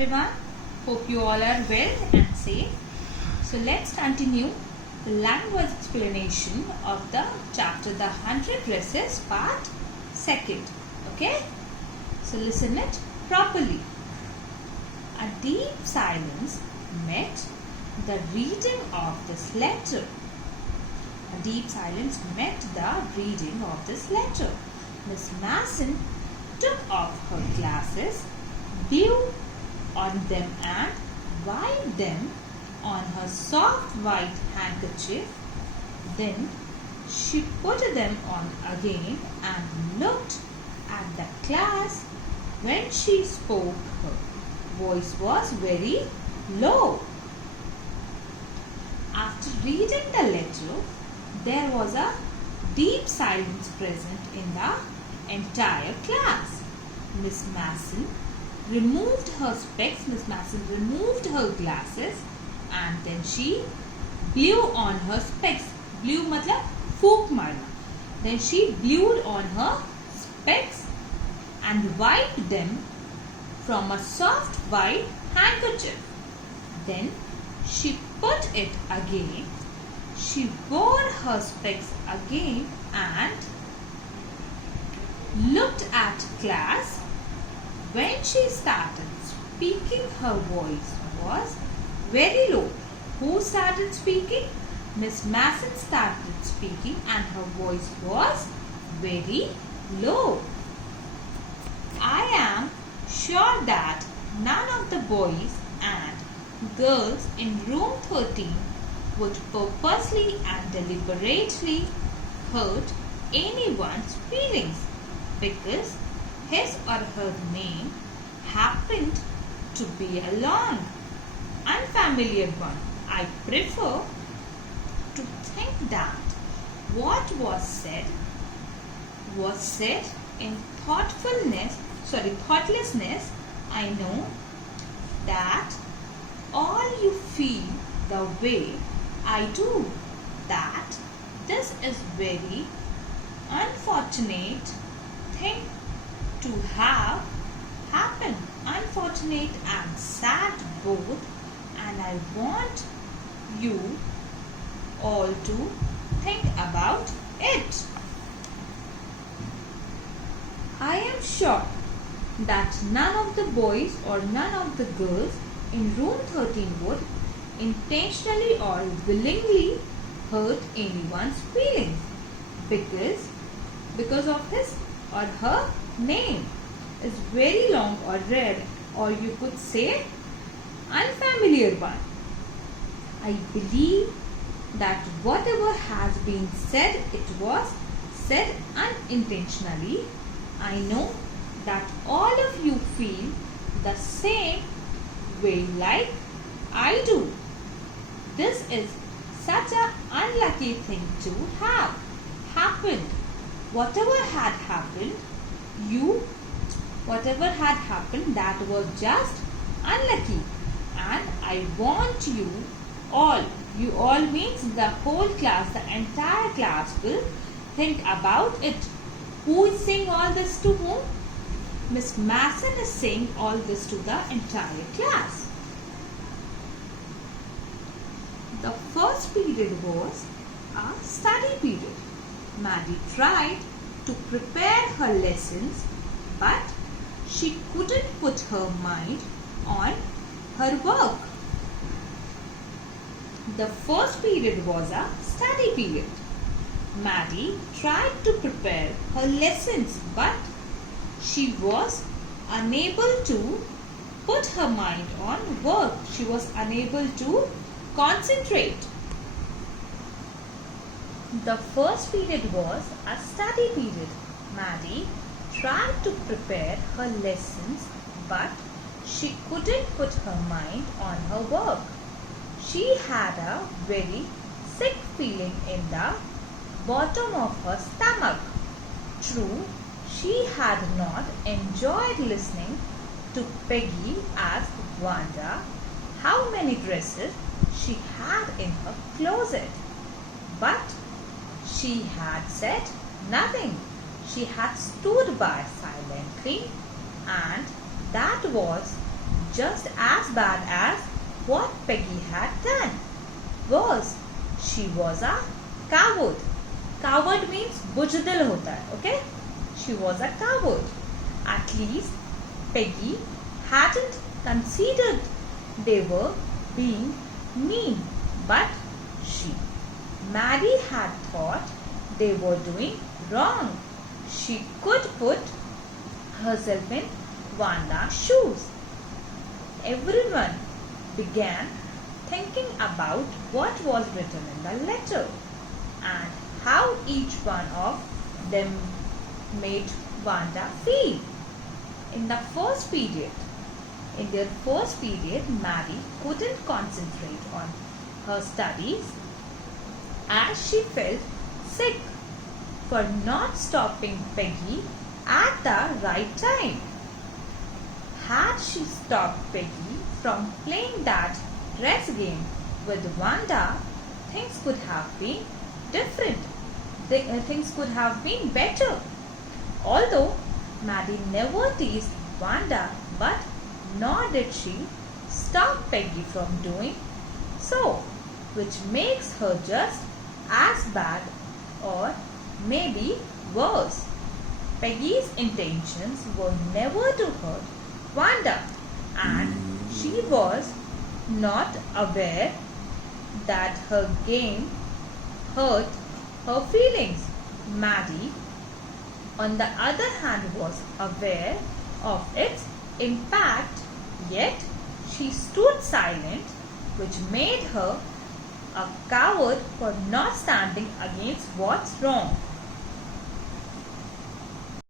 everyone. Hope you all are well and safe. So let's continue the language explanation of the chapter The 100 Dresses part 2nd. Okay? So listen it properly. A deep silence met the reading of this letter. A deep silence met the reading of this letter. Miss Masson took off her glasses, blew on them and wiped them on her soft white handkerchief. Then she put them on again and looked at the class. When she spoke, her voice was very low. After reading the letter, there was a deep silence present in the entire class. Miss Masson removed her specs, Miss Masson removed her glasses and then she blew on her specs. Blew matlab फूक मारना. Then she blew on her specs and wiped them from a soft white handkerchief. Then she put it again. She wore her specs again and looked at class. When she started speaking, her voice was very low. Who started speaking? Miss Masson started speaking and her voice was very low. I am sure that none of the boys and girls in room 13 would purposely and deliberately hurt anyone's feelings because his or her name happened to be a long, unfamiliar one. I prefer to think that what was said in thoughtlessness. I know that all you feel the way I do, that this is very unfortunate thing to have happened, unfortunate and sad both, and I want you all to think about it. I am sure that none of the boys or none of the girls in room 13 would intentionally or willingly hurt anyone's feelings because of his or her name is very long or red, or you could say unfamiliar one. I believe that whatever has been said, it was said unintentionally. I know that all of you feel the same way like I do. This is such an unlucky thing to have happened. Whatever had happened, that was just unlucky, and I want you all means the whole class, the entire class will think about it. Who is saying all this to whom? Miss Masson is saying all this to the entire class. The first period was a study period. Maddie tried to prepare her lessons, but she couldn't put her mind on her work. The first period was a study period. Maddie tried to prepare her lessons, but she was unable to put her mind on work. She was unable to concentrate. The first period was a study period. Maddie tried to prepare her lessons, but she couldn't put her mind on her work. She had a very sick feeling in the bottom of her stomach. True, she had not enjoyed listening to Peggy ask Wanda how many dresses she had in her closet. But she had said nothing. She had stood by silently, and that was just as bad as what Peggy had done. Worse, she was a coward. Coward means बुजदिल होता है, okay? She was a coward. At least Peggy hadn't considered they were being mean, but Maddie had thought they were doing wrong. She could put herself in Wanda's shoes. Everyone began thinking about what was written in the letter and how each one of them made Wanda feel. In their first period, Maddie couldn't concentrate on her studies as she felt sick for not stopping Peggy at the right time. Had she stopped Peggy from playing that dress game with Wanda, things could have been different. Things could have been better. Although Maddie never teased Wanda, but nor did she stop Peggy from doing so, which makes her just as bad or maybe worse. Peggy's intentions were never to hurt Wanda, and she was not aware that her game hurt her feelings. Maddie, on the other hand, was aware of its impact, yet she stood silent, which made her a coward for not standing against what's wrong.